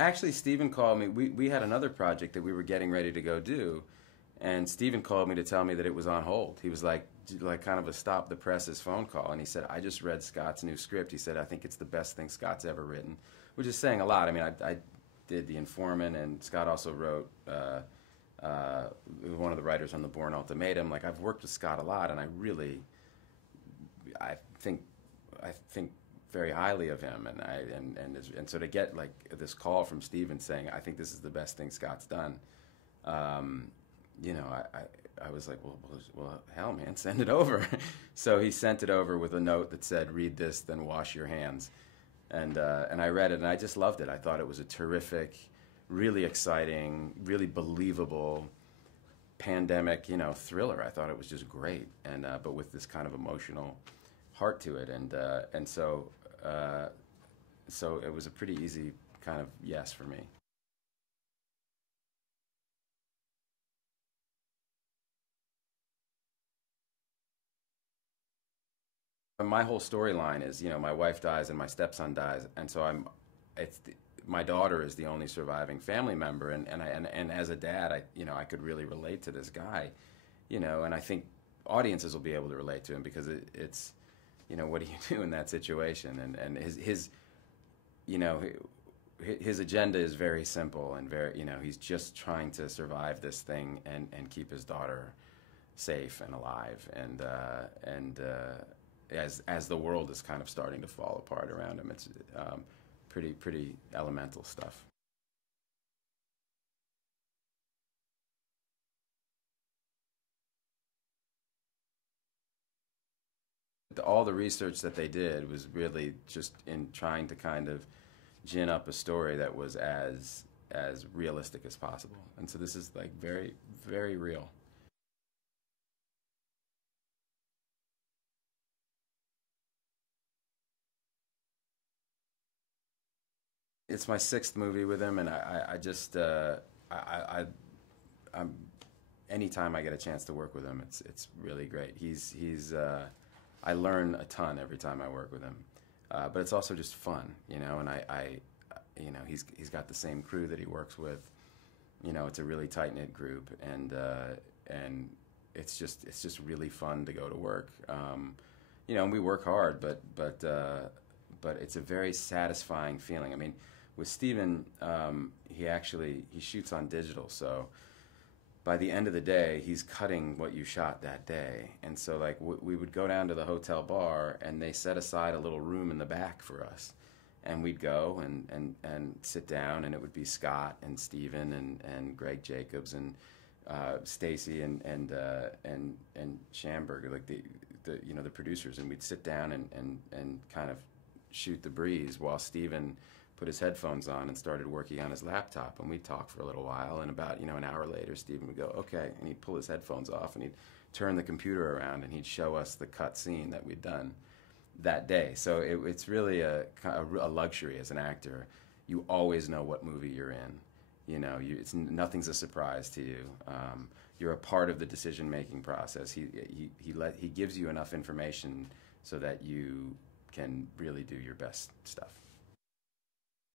Actually, Steven called me. We had another project that we were getting ready to go do, and Steven called me to tell me that it was on hold. He was like kind of a stop the presses phone call, and he said, "I just read Scott's new script." He said, "I think it's the best thing Scott's ever written," which is saying a lot. I mean, I did The Informant, and Scott also wrote one of the writers on The Bourne Ultimatum. Like, I've worked with Scott a lot, and I think very highly of him, and so to get like this call from Steven saying, "I think this is the best thing Scott's done," you know, I was like, well, hell, man, send it over. So he sent it over with a note that said, "Read this, then wash your hands," and I read it, and I just loved it. I thought it was a terrific, really exciting, really believable pandemic, you know, thriller. I thought it was just great, and but with this kind of emotional heart to it, and so it was a pretty easy kind of yes for me. My whole storyline is, you know, my wife dies and my stepson dies, and so my daughter is the only surviving family member, and as a dad, you know, I could really relate to this guy, you know, and I think audiences will be able to relate to him because it's, you know, what do you do in that situation, and his you know, his agenda is very simple and very, you know, he's just trying to survive this thing and keep his daughter safe and alive, as the world is kind of starting to fall apart around him. It's pretty elemental stuff. All the research that they did was really just in trying to kind of gin up a story that was as realistic as possible. And so this is like very, very real. It's my sixth movie with him, and I just I'm anytime I get a chance to work with him, it's really great. He's I learn a ton every time I work with him, but it's also just fun, you know. And you know, he's got the same crew that he works with. You know, it's a really tight knit group, and it's just really fun to go to work. You know, and we work hard, but it's a very satisfying feeling. I mean, with Steven, he shoots on digital, so by the end of the day, he's cutting what you shot that day. And so, like, we would go down to the hotel bar, and they set aside a little room in the back for us. And we'd go and sit down, and it would be Scott and Steven and Greg Jacobs and Stacy and Schamberger, like the you know, the producers. And we'd sit down and kind of shoot the breeze while Steven put his headphones on and started working on his laptop, and we'd talk for a little while, and about, you know, an hour later, Steven would go, "Okay," and he'd pull his headphones off, and he'd turn the computer around, and he'd show us the cut scene that we'd done that day. So it's really a luxury as an actor. You always know what movie you're in. You know, nothing's a surprise to you. You're a part of the decision-making process. He gives you enough information so that you can really do your best stuff.